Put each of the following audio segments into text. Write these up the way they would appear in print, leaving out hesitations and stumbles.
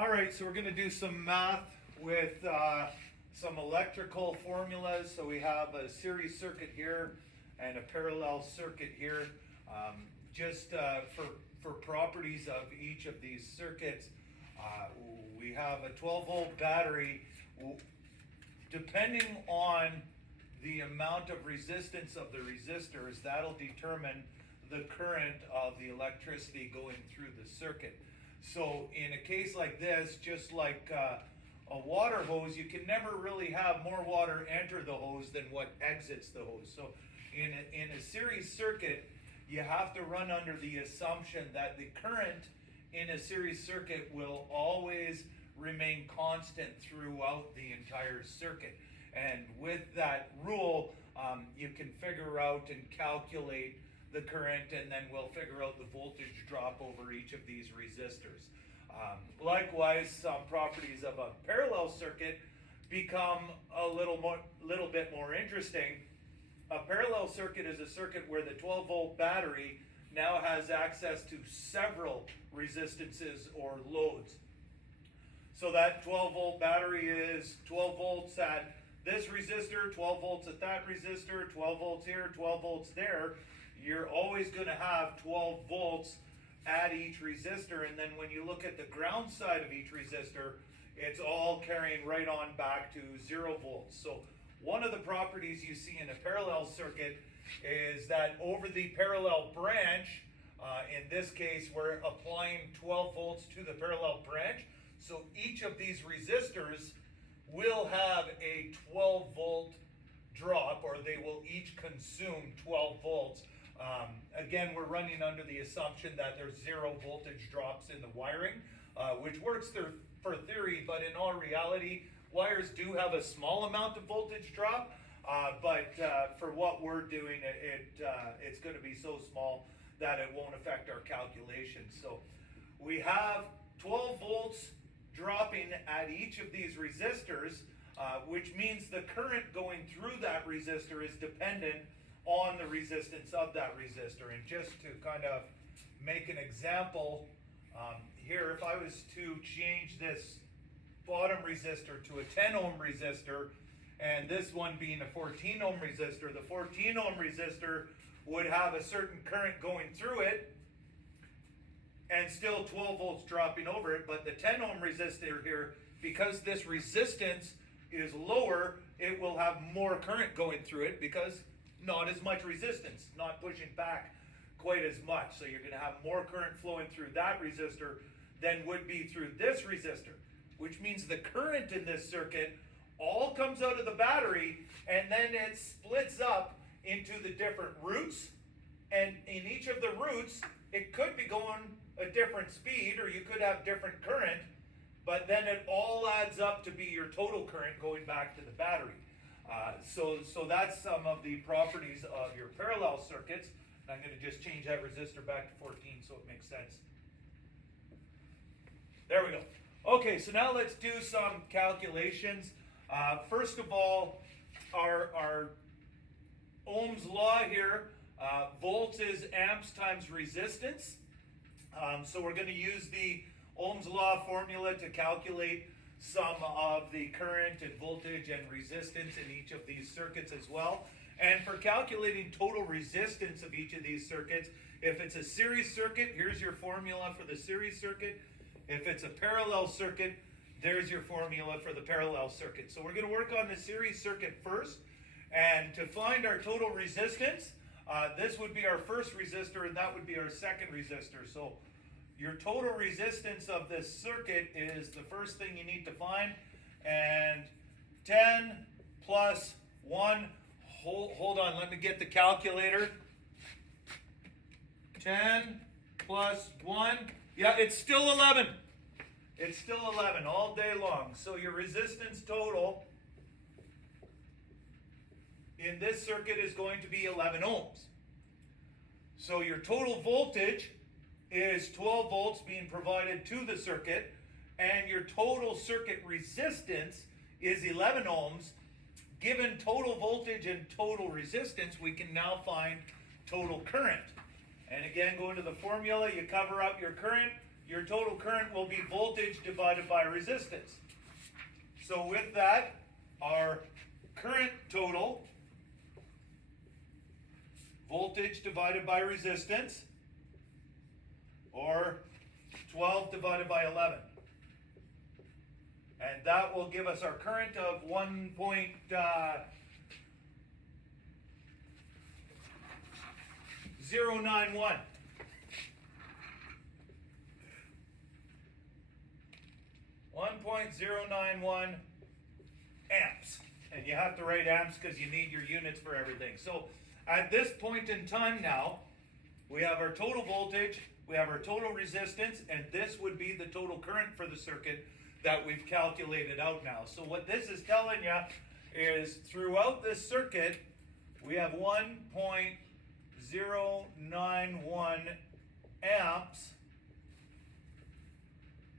Alright, so we're going to do some math with some electrical formulas. So we have a series circuit here and a parallel circuit here. Just for properties of each of these circuits, we have a 12 volt battery. Depending on the amount of resistance of the resistors, that'll determine the current of the electricity going through the circuit. So in a case like this, just like a water hose, you can never really have more water enter the hose than what exits the hose. So in a series circuit, you have to run under the assumption that the current in a series circuit will always remain constant throughout the entire circuit. And with that rule, you can figure out and calculate the current, and then we'll figure out the voltage drop over each of these resistors. Likewise, some properties of a parallel circuit become a little bit more interesting. A parallel circuit is a circuit where the 12 volt battery now has access to several resistances or loads. So that 12 volt battery is 12 volts at this resistor, 12 volts at that resistor, 12 volts here, 12 volts there. You're always going to have 12 volts at each resistor, and then when you look at the ground side of each resistor, it's all carrying right on back to 0 volts. So one of the properties you see in a parallel circuit is that over the parallel branch, in this case we're applying 12 volts to the parallel branch, so each of these resistors will have a 12 volt drop, or they will each consume 12 volts. Again, we're running under the assumption that there's 0 voltage drops in the wiring, which works for theory, but in all reality, wires do have a small amount of voltage drop, but for what we're doing, it's going to be so small that it won't affect our calculations. So we have 12 volts dropping at each of these resistors, which means the current going through that resistor is dependent on the resistance of that resistor. And just to kind of make an example, here, if I was to change this bottom resistor to a 10 ohm resistor, and this one being a 14 ohm resistor, the 14 ohm resistor would have a certain current going through it and still 12 volts dropping over it. But the 10 ohm resistor here, because this resistance is lower, it will have more current going through it because not as much resistance, not pushing back quite as much. So you're going to have more current flowing through that resistor than would be through this resistor, which means the current in this circuit all comes out of the battery, and then it splits up into the different roots. And in each of the roots, it could be going a different speed, or you could have different current, but then it all adds up to be your total current going back to the battery. So that's some of the properties of your parallel circuits. And I'm going to just change that resistor back to 14 so it makes sense. There we go. Okay, so now let's do some calculations. First of all, our Ohm's law here, volts is amps times resistance. So we're going to use the Ohm's law formula to calculate some of the current and voltage and resistance in each of these circuits as well. And for calculating total resistance of each of these circuits, if it's a series circuit, here's your formula for the series circuit. If it's a parallel circuit, there's your formula for the parallel circuit. So we're going to work on the series circuit first. And to find our total resistance, this would be our first resistor and that would be our second resistor. So your total resistance of this circuit is the first thing you need to find. And 10 plus 1, hold on, let me get the calculator. 10 plus 1, yeah, it's still 11. It's still 11 all day long. So your resistance total in this circuit is going to be 11 ohms. So your total voltage is 12 volts being provided to the circuit, and your total circuit resistance is 11 ohms. Given total voltage and total resistance, we can now find total current. And again, go into the formula, you cover up your current, your total current will be voltage divided by resistance. So with that, our current total, voltage divided by resistance, or 12 divided by 11. And that will give us our current of 1.091. 1.091 amps. And you have to write amps because you need your units for everything. So at this point in time now, we have our total voltage, we have our total resistance, and this would be the total current for the circuit that we've calculated out now. So what this is telling you is throughout this circuit, we have 1.091 amps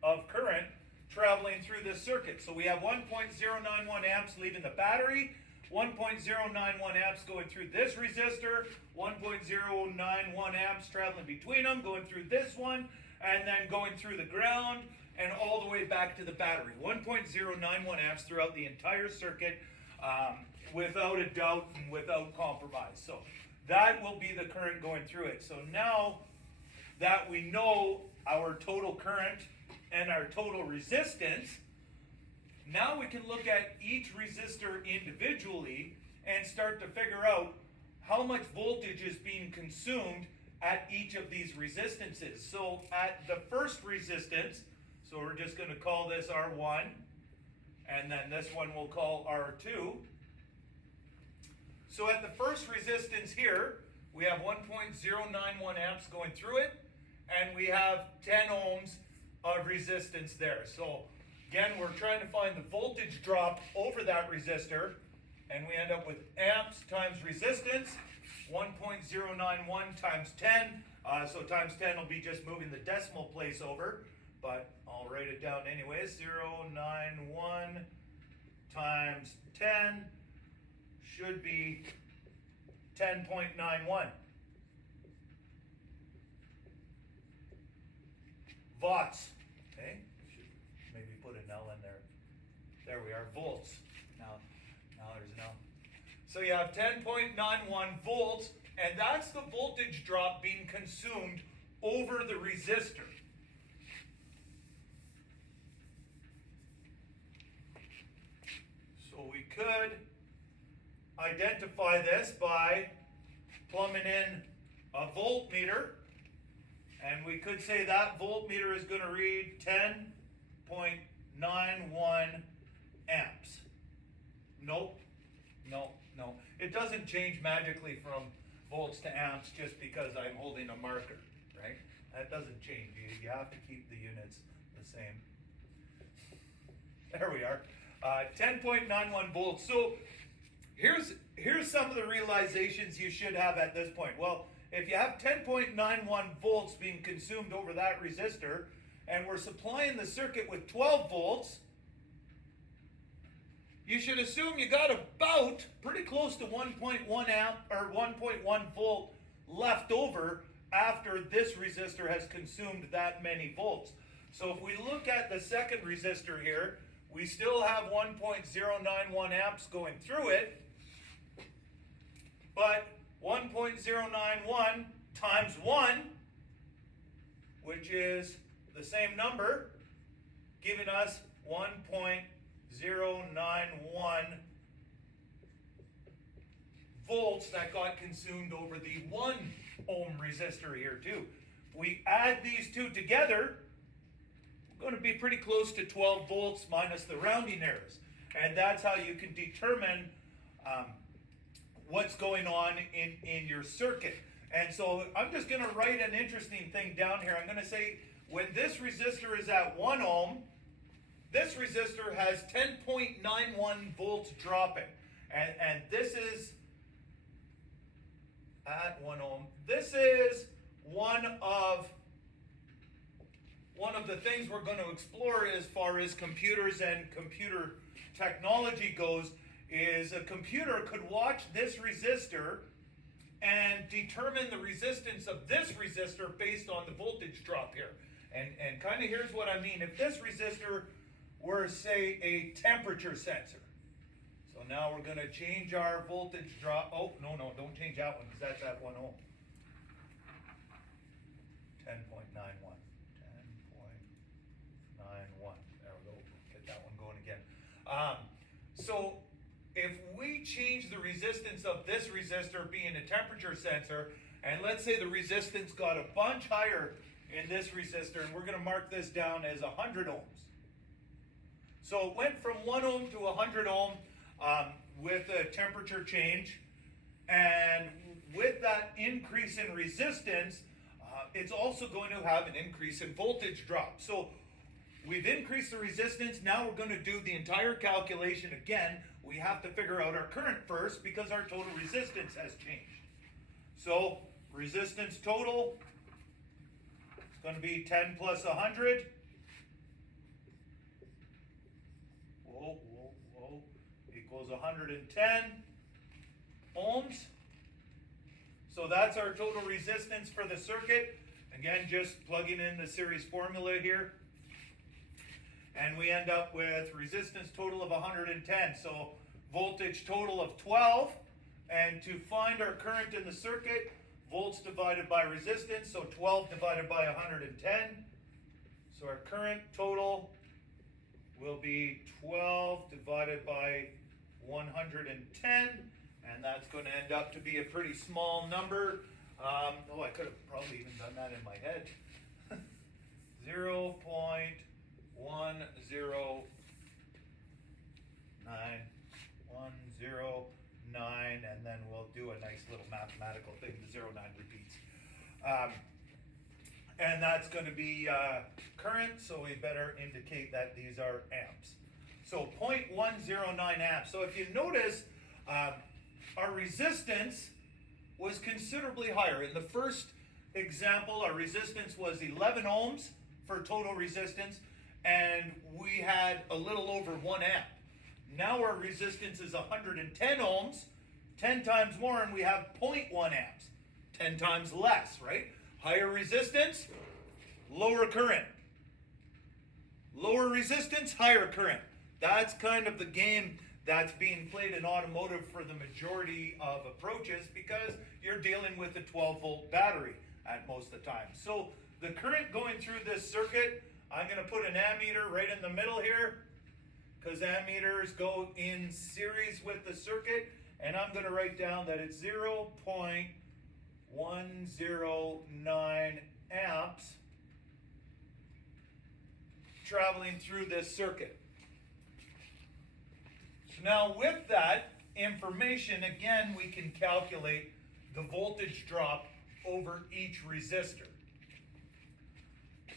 of current traveling through this circuit. So we have 1.091 amps leaving the battery, 1.091 amps going through this resistor, 1.091 amps traveling between them, going through this one, and then going through the ground, and all the way back to the battery. 1.091 amps throughout the entire circuit, without a doubt and without compromise. So that will be the current going through it. So now that we know our total current and our total resistance, now we can look at each resistor individually and start to figure out how much voltage is being consumed at each of these resistances. So at the first resistance, so we're just going to call this R1, and then this one we'll call R2. So at the first resistance here, we have 1.091 amps going through it, and we have 10 ohms of resistance there. So again, we're trying to find the voltage drop over that resistor, and we end up with amps times resistance, 1.091 times 10. So times 10 will be just moving the decimal place over, but I'll write it down anyways. 091 times 10 should be 10.91 watts. Okay, should maybe put an L in there. There we are, volts. Now there's an L. So you have 10.91 volts, and that's the voltage drop being consumed over the resistor. So we could identify this by plumbing in a voltmeter, and we could say that voltmeter is going to read 10.91 amps. Nope. No. It doesn't change magically from volts to amps just because I'm holding a marker, right? That doesn't change. You have to keep the units the same. There we are. 10.91 volts. So here's some of the realizations you should have at this point. Well, if you have 10.91 volts being consumed over that resistor, and we're supplying the circuit with 12 volts, you should assume you got about pretty close to 1.1 amp or 1.1 volt left over after this resistor has consumed that many volts. So if we look at the second resistor here, we still have 1.091 amps going through it, but 1.091 times 1, which is the same number, giving us 1.091 volts that got consumed over the 1 ohm resistor here too. We add these two together, we're going to be pretty close to 12 volts minus the rounding errors. And that's how you can determine what's going on in your circuit. And so I'm just going to write an interesting thing down here. I'm going to say when this resistor is at 1 ohm, this resistor has 10.91 volts dropping. And this is at 1 ohm. This is one of the things we're going to explore as far as computers and computer technology goes, is a computer could watch this resistor and determine the resistance of this resistor based on the voltage drop here. And kind of here's what I mean. If this resistor were, say, a temperature sensor. So now we're going to change our voltage drop. Oh, no, don't change that one because that's at 1 ohm. 10.91. 10.91. There we go. Get that one going again. So if we change the resistance of this resistor being a temperature sensor, and let's say the resistance got a bunch higher in this resistor, and we're going to mark this down as 100 ohms. So it went from 1 ohm to 100 ohm with a temperature change, and with that increase in resistance, it's also going to have an increase in voltage drop. So we've increased the resistance. Now we're going to do the entire calculation again. We have to figure out our current first because our total resistance has changed. So resistance total is going to be 10 plus 100. Whoa, equals 110 ohms. So that's our total resistance for the circuit. Again, just plugging in the series formula here. And we end up with resistance total of 110. So voltage total of 12. And to find our current in the circuit, volts divided by resistance. So 12 divided by 110. So our current total will be 12 divided by 110. And that's going to end up to be a pretty small number. I could have probably even done that in my head. 0.1091, and then we'll do a nice little mathematical thing. The 09 repeats. And that's going to be current, so we better indicate that these are amps. So 0.109 amps. So if you notice, our resistance was considerably higher. In the first example, our resistance was 11 ohms for total resistance, and we had a little over 1 amp. Now our resistance is 110 ohms, 10 times more, and we have 0.1 amps, 10 times less, right? Higher resistance, lower current. Lower resistance, higher current. That's kind of the game that's being played in automotive for the majority of approaches because you're dealing with a 12-volt battery at most of the time. So the current going through this circuit, I'm going to put an ammeter right in the middle here because ammeters go in series with the circuit, and I'm going to write down that it's 0.109 amps traveling through this circuit. Now with that information, again, we can calculate the voltage drop over each resistor.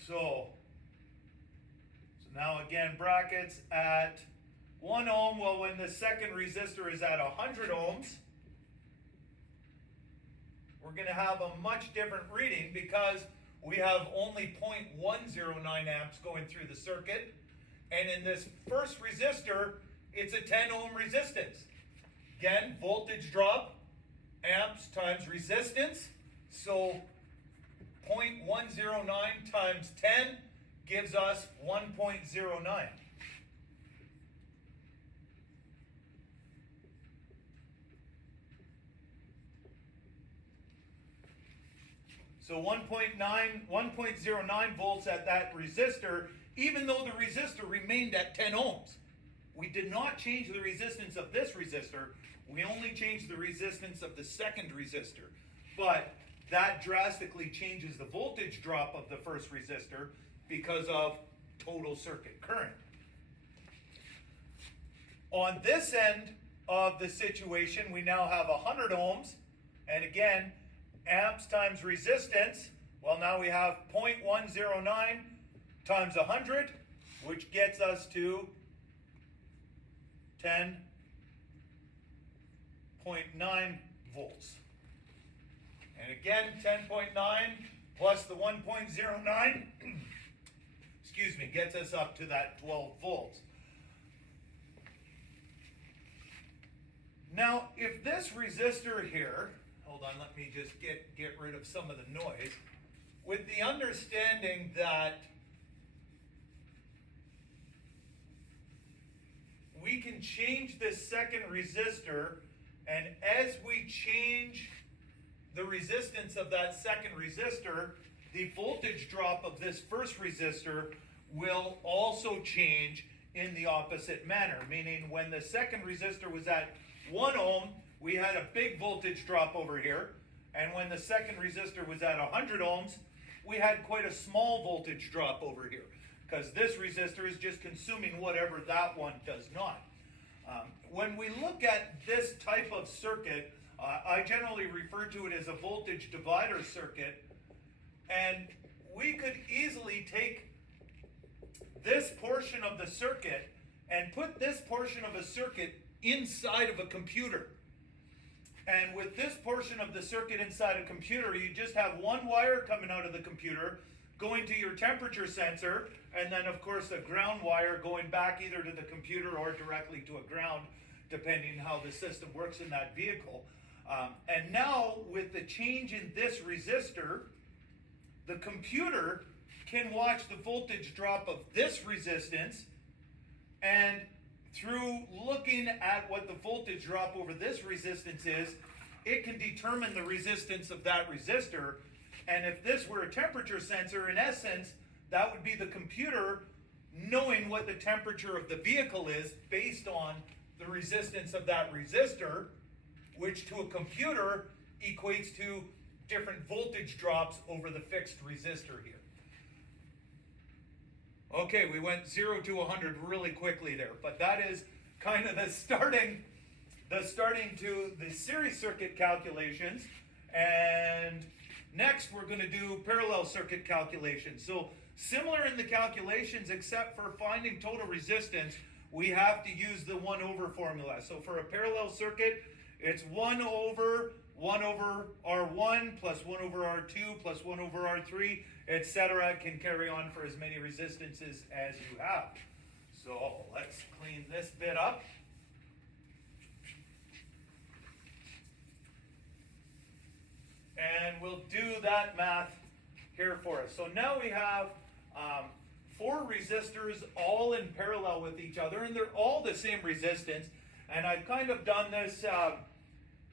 So now again, brackets at 1 ohm. Well, when the second resistor is at 100 ohms, we're going to have a much different reading because we have only 0.109 amps going through the circuit. And in this first resistor, it's a 10 ohm resistance. Again, voltage drop, amps times resistance. So 0.109 times 10 gives us 1.09. So 1.09 volts at that resistor, even though the resistor remained at 10 ohms. We did not change the resistance of this resistor. We only changed the resistance of the second resistor. But that drastically changes the voltage drop of the first resistor because of total circuit current. On this end of the situation, we now have 100 ohms. And again, amps times resistance. Well, now we have 0.109 times 100, which gets us to 10.9 volts. And again, 10.9 plus the 1.09, excuse me, gets us up to that 12 volts. Now, if this resistor here, hold on, let me just get rid of some of the noise. with the understanding that we can change this second resistor, and as we change the resistance of that second resistor, the voltage drop of this first resistor will also change in the opposite manner. Meaning when the second resistor was at 1 ohm, we had a big voltage drop over here. And when the second resistor was at 100 ohms, we had quite a small voltage drop over here. Because this resistor is just consuming whatever that one does not. When we look at this type of circuit, I generally refer to it as a voltage divider circuit. And we could easily take this portion of the circuit and put this portion of a circuit inside of a computer. And with this portion of the circuit inside a computer, you just have one wire coming out of the computer, going to your temperature sensor, and then of course a ground wire going back either to the computer or directly to a ground, depending how the system works in that vehicle. And now with the change in this resistor, the computer can watch the voltage drop of this resistance, and through looking at what the voltage drop over this resistance is, it can determine the resistance of that resistor. And if this were a temperature sensor, in essence, that would be the computer knowing what the temperature of the vehicle is based on the resistance of that resistor, which to a computer equates to different voltage drops over the fixed resistor here. Okay, we went 0 to 100 really quickly there, but that is kind of the starting to the series circuit calculations. And next we're going to do parallel circuit calculations. So similar in the calculations, except for finding total resistance, we have to use the 1 over formula. So for a parallel circuit, it's 1 over R1 plus 1 over R2 plus 1 over R3, etc. It can carry on for as many resistances as you have. So let's clean this bit up. And we'll do that math here for us. So now we have 4 resistors all in parallel with each other, and they're all the same resistance. And I've kind of done this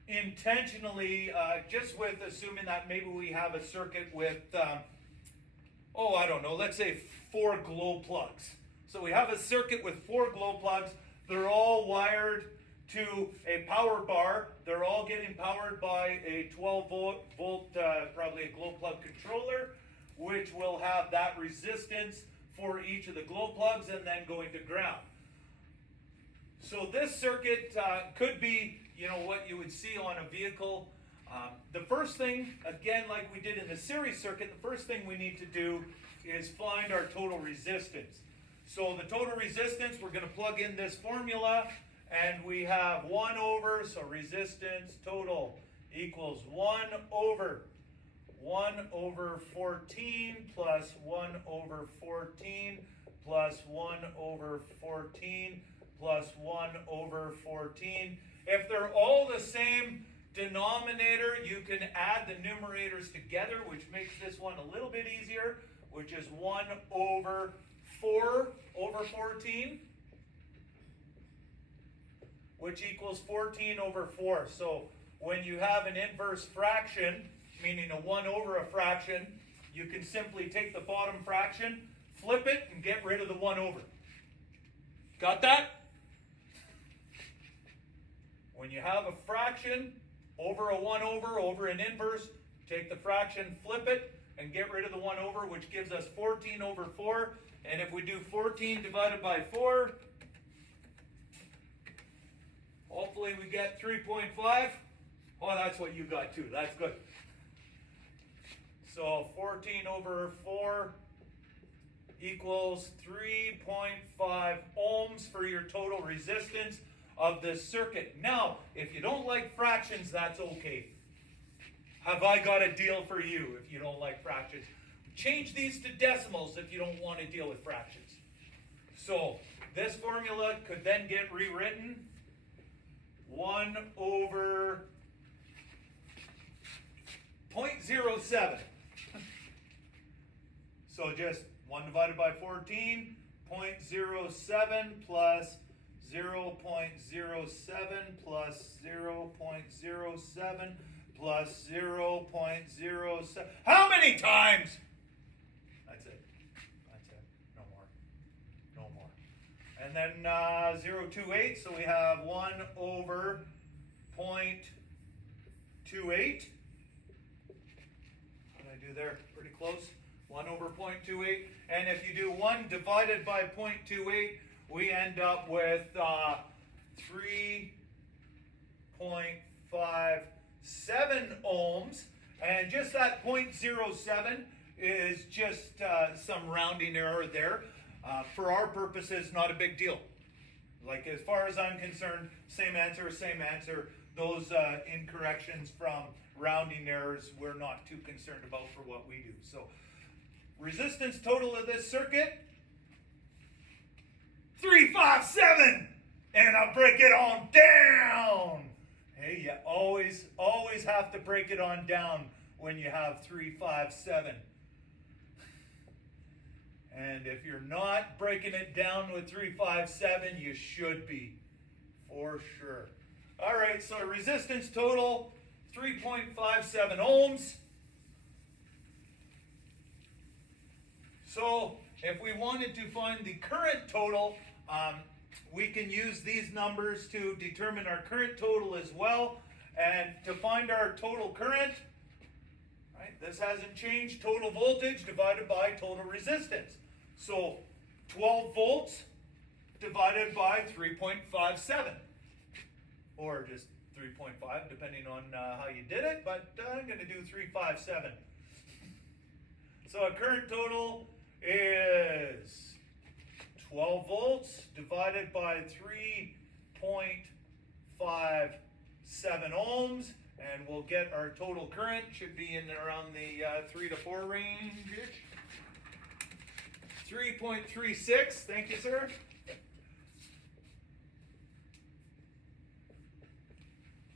intentionally, just with assuming that maybe we have a circuit with, I don't know, let's say 4 glow plugs. So we have a circuit with 4 glow plugs. They're all wired to a power bar. They're all getting powered by a 12 volt, probably a glow plug controller, which will have that resistance for each of the glow plugs and then going to ground. So this circuit could be, what you would see on a vehicle. The first thing, again, like we did in the series circuit, the first thing we need to do is find our total resistance. So the total resistance, we're going to plug in this formula, and we have 1 over, so resistance total equals 1 over 14 plus 1 over 14 plus 1 over 14 plus 1 over 14. If they're all the same denominator, you can add the numerators together, which makes this one a little bit easier, which is 1 over 4 over 14, which equals 14 over 4. So when you have an inverse fraction, meaning a 1 over a fraction, you can simply take the bottom fraction, flip it, and get rid of the 1 over. Got that? When you have a fraction over a 1 over an inverse, take the fraction, flip it, and get rid of the 1 over, which gives us 14 over 4. And if we do 14 divided by 4, hopefully we get 3.5. Oh, that's what you got too. That's good. So 14 over 4 equals 3.5 ohms for your total resistance of this circuit. Now, if you don't like fractions, that's okay. Have I got a deal for you if you don't like fractions? Change these to decimals if you don't want to deal with fractions. So this formula could then get rewritten 1 over 0.07. So just 1 divided by 14, 0.07 plus 0.07 plus 0.07 plus 0.07. How many times? That's it. That's it. No more. No more. And then 0.28, so we have 1 over 0.28. What did I do there? Pretty close. 1 over 0.28. And if you do 1 divided by 0.28, we end up with 3.57 ohms. And just that 0.07 is just some rounding error there. For our purposes, not a big deal. Like, as far as I'm concerned, same answer, same answer. Those incorrections from rounding errors we're not too concerned about for what we do. So, resistance total of this circuit, 357, and I'll break it on down. Hey, you always have to break it on down when you have 357. And if you're not breaking it down with 357, you should be, for sure. All right, so resistance total, 3.57 ohms. So if we wanted to find the current total, we can use these numbers to determine our current total as well. And to find our total current, right, this hasn't changed, total voltage divided by total resistance. So 12 volts divided by 3.57, or just 3.5 depending on how you did it, but I'm going to do 357. So our current total is 12 volts divided by 3.57 ohms, and we'll get our total current, should be in around the 3 to 4 range-ish. 3.36, thank you, sir.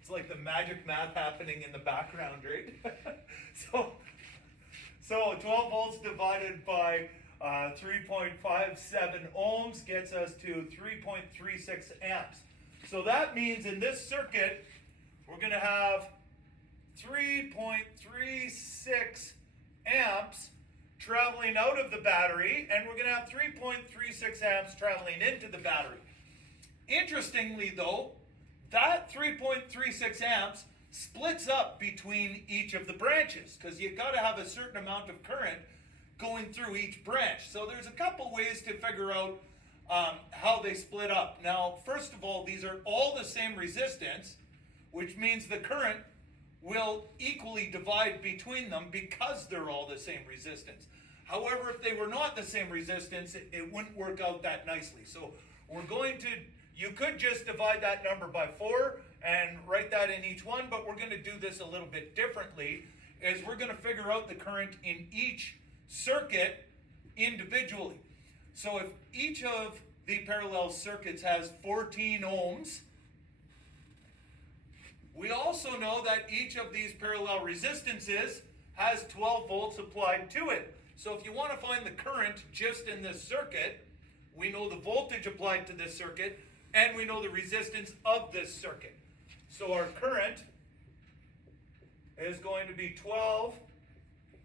It's like the magic math happening in the background, right? So 12 volts divided by 3.57 ohms gets us to 3.36 amps. So that means in this circuit, we're going to have 3.36 amps traveling out of the battery, and we're going to have 3.36 amps traveling into the battery. Interestingly, though, that 3.36 amps splits up between each of the branches, because you've got to have a certain amount of current going through each branch. So there's a couple ways to figure out how they split up. Now, first of all, these are all the same resistance, which means the current will equally divide between them because they're all the same resistance. However, if they were not the same resistance, it wouldn't work out that nicely. So we're going to, you could just divide that number by 4 and write that in each one, but we're going to do this a little bit differently, is we're going to figure out the current in each circuit individually. So if each of the parallel circuits has 14 ohms, we also know that each of these parallel resistances has 12 volts applied to it. So if you want to find the current just in this circuit, we know the voltage applied to this circuit, and we know the resistance of this circuit. So our current is going to be 12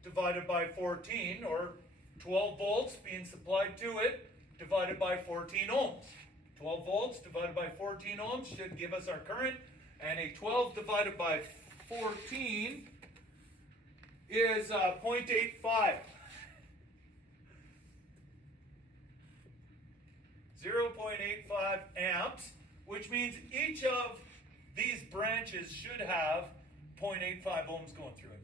divided by 14, or 12 volts being supplied to it, divided by 14 ohms. 12 volts divided by 14 ohms should give us our current, and a 12 divided by 14 is 0.85. 0.85 amps, which means each of these branches should have 0.85 ohms going through it.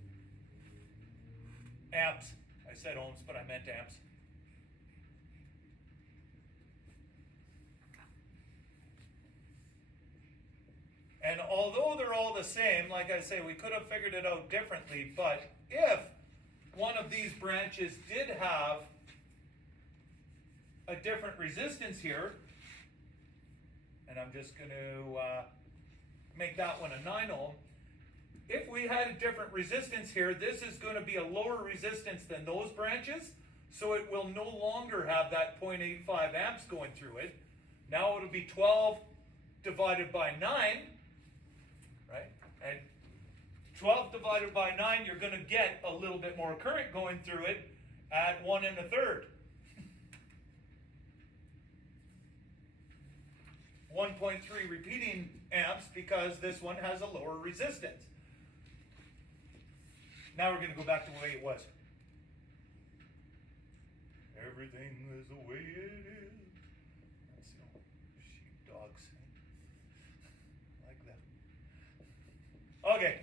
Amps. I said ohms, but I meant amps. And although they're all the same, like I say, we could have figured it out differently, but if one of these branches did have a different resistance here, and I'm just going to make that one a 9 ohm. If we had a different resistance here, this is going to be a lower resistance than those branches, So it will no longer have that 0.85 amps going through it. Now it'll be 12 divided by 9, right? And 12 divided by 9, you're going to get a little bit more current going through it at 1 1/3. 1.3 repeating amps because this one has a lower resistance. Now we're going to go back to the way it was. Everything is the way it is. That's sheepdogs. Like that. Okay,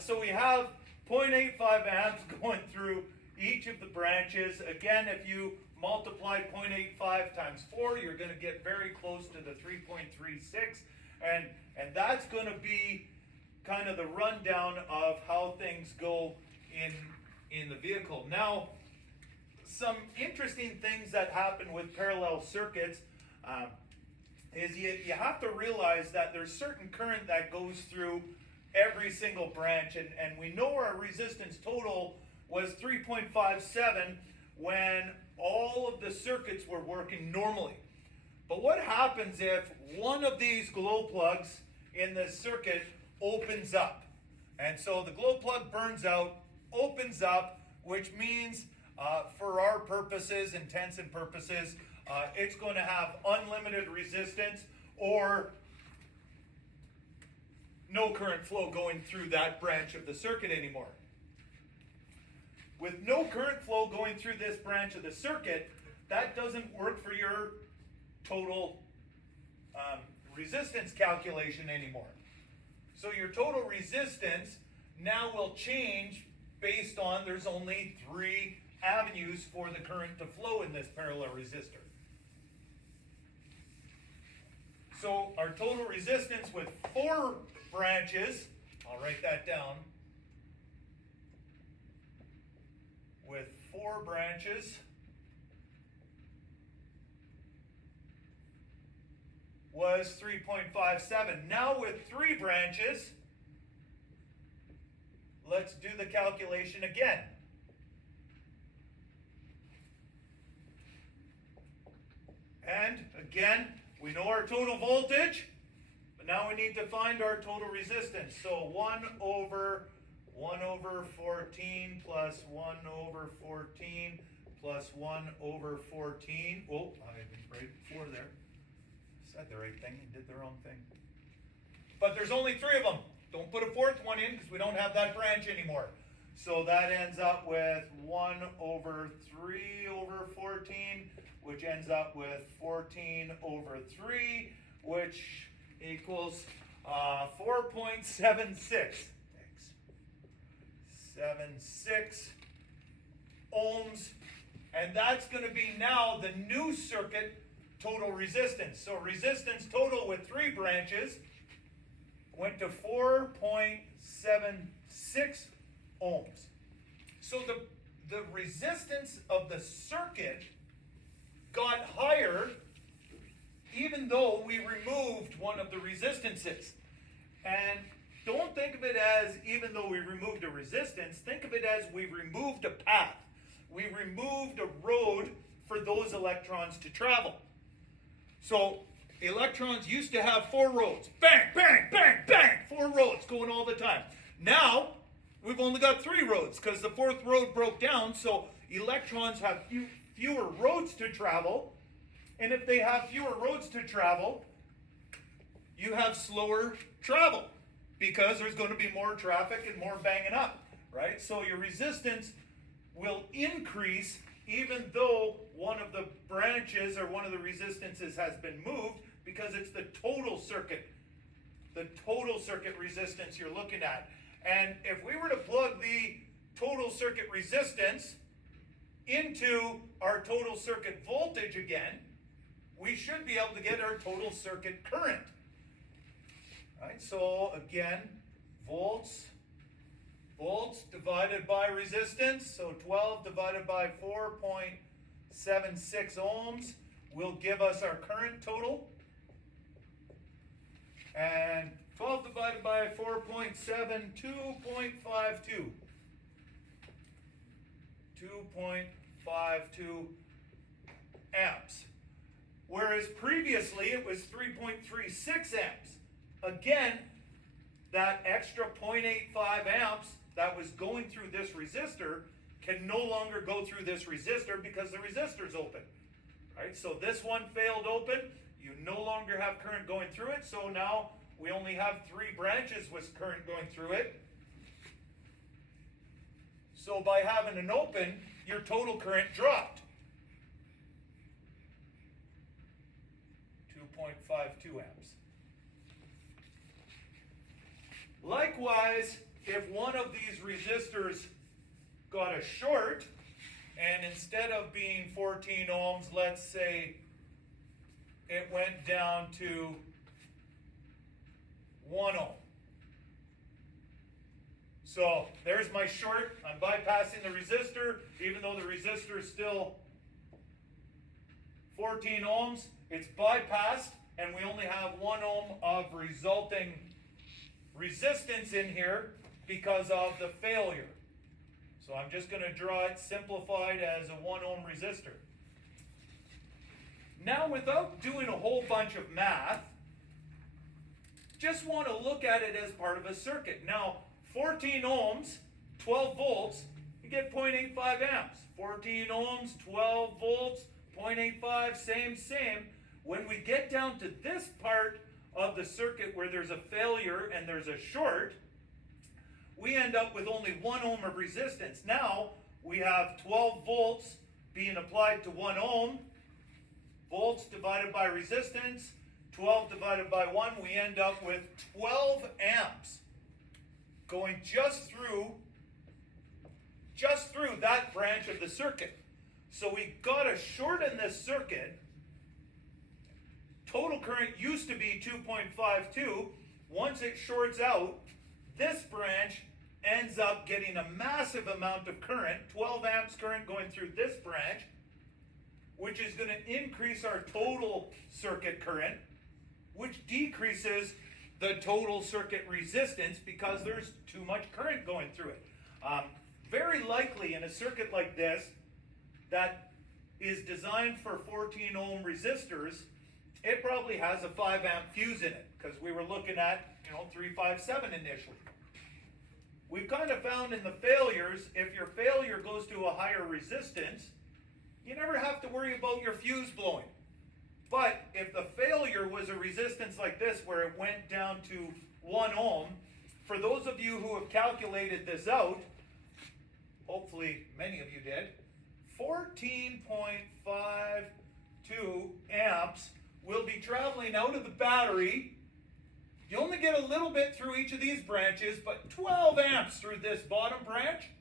so we have 0.85 amps going through each of the branches. Again, if you multiply 0.85 times 4, you're going to get very close to the 3.36. And that's going to be kind of the rundown of how things go in the vehicle. Now, some interesting things that happen with parallel circuits is you have to realize that there's certain current that goes through every single branch, and we know our resistance total was 3.57 when all of the circuits were working normally. But what happens if one of these glow plugs in this circuit opens up? And so the glow plug burns out, opens up, which means for our purposes, intents and purposes, it's going to have unlimited resistance or no current flow going through that branch of the circuit anymore. With no current flow going through this branch of the circuit, that doesn't work for your total resistance calculation anymore. So your total resistance now will change based on there's only 3 avenues for the current to flow in this parallel resistor. So our total resistance with 4 branches, I'll write that down, with 4 branches was 3.57. Now with 3 branches, let's do the calculation again. And again, we know our total voltage, but now we need to find our total resistance. So 1 over 14 plus 1 over 14 plus 1 over 14. Oh, I didn't write 4 there. Said the right thing and did the wrong thing. But there's only 3 of them. Don't put a 4th one in because we don't have that branch anymore. So that ends up with 1 over 3 over 14, which ends up with 14 over 3, which equals 4.76. 76 ohms. And that's going to be now the new circuit total resistance. So resistance total with 3 branches went to 4.76 ohms. So the resistance of the circuit got higher even though we removed one of the resistances. And don't think of it as even though we removed a resistance, think of it as we removed a path. We removed a road for those electrons to travel. So electrons used to have 4 roads. Bang, bang, bang, bang. 4 roads going all the time. Now, we've only got 3 roads because the 4th road broke down. So electrons have fewer roads to travel. And if they have fewer roads to travel, you have slower travel because there's going to be more traffic and more banging up, right? So your resistance will increase even though one of the branches or one of the resistances has been moved because it's the total circuit resistance you're looking at. And if we were to plug the total circuit resistance into our total circuit voltage again, we should be able to get our total circuit current. Right? So again, volts divided by resistance. So 12 divided by 4.76 ohms will give us our current total. And 12 divided by 4.7, 2.52. 2.52 2.52 amps. Whereas previously it was 3.36 amps. Again, that extra 0.85 amps that was going through this resistor can no longer go through this resistor because the resistor's open. Right? So this one failed open. You no longer have current going through it. So now we only have 3 branches with current going through it. So by having an open, your total current dropped. 2.52 amps. Likewise, if one of these resistors got a short, and instead of being 14 ohms, let's say it went down to 1 ohm. So there's my short. I'm bypassing the resistor, even though the resistor is still 14 ohms. It's bypassed, and we only have 1 ohm of resulting resistance in here because of the failure. So I'm just going to draw it simplified as a 1 ohm resistor. Now, without doing a whole bunch of math, just want to look at it as part of a circuit. Now, 14 ohms, 12 volts, you get 0.85 amps. 14 ohms, 12 volts, 0.85, same. When we get down to this part of the circuit where there's a failure and there's a short, we end up with only 1 ohm of resistance. Now, we have 12 volts being applied to 1 ohm. Volts divided by resistance, 12 divided by 1, we end up with 12 amps going just through that branch of the circuit. So we got a short in this circuit. Total current used to be 2.52. Once it shorts out, this branch ends up getting a massive amount of current, 12 amps current going through this branch, which is going to increase our total circuit current, which decreases the total circuit resistance because there's too much current going through it. Very likely in a circuit like this that is designed for 14 ohm resistors, it probably has a 5 amp fuse in it because we were looking at 357 initially. We've kind of found in the failures, if your failure goes to a higher resistance, you never have to worry about your fuse blowing. But if the failure was a resistance like this where it went down to 1 ohm, for those of you who have calculated this out, hopefully many of you did, 14.52 amps will be traveling out of the battery. You only get a little bit through each of these branches, but 12 amps through this bottom branch,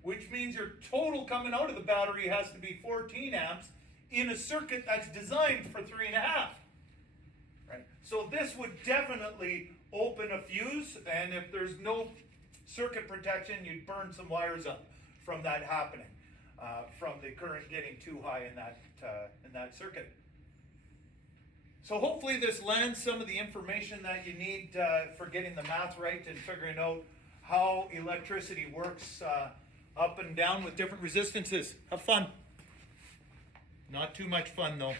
which means your total coming out of the battery has to be 14 amps in a circuit that's designed for 3.5. Right? So this would definitely open a fuse, and if there's no circuit protection, you'd burn some wires up from that happening, from the current getting too high in that circuit. So hopefully this lands some of the information that you need for getting the math right and figuring out how electricity works up and down with different resistances. Have fun. Not too much fun though.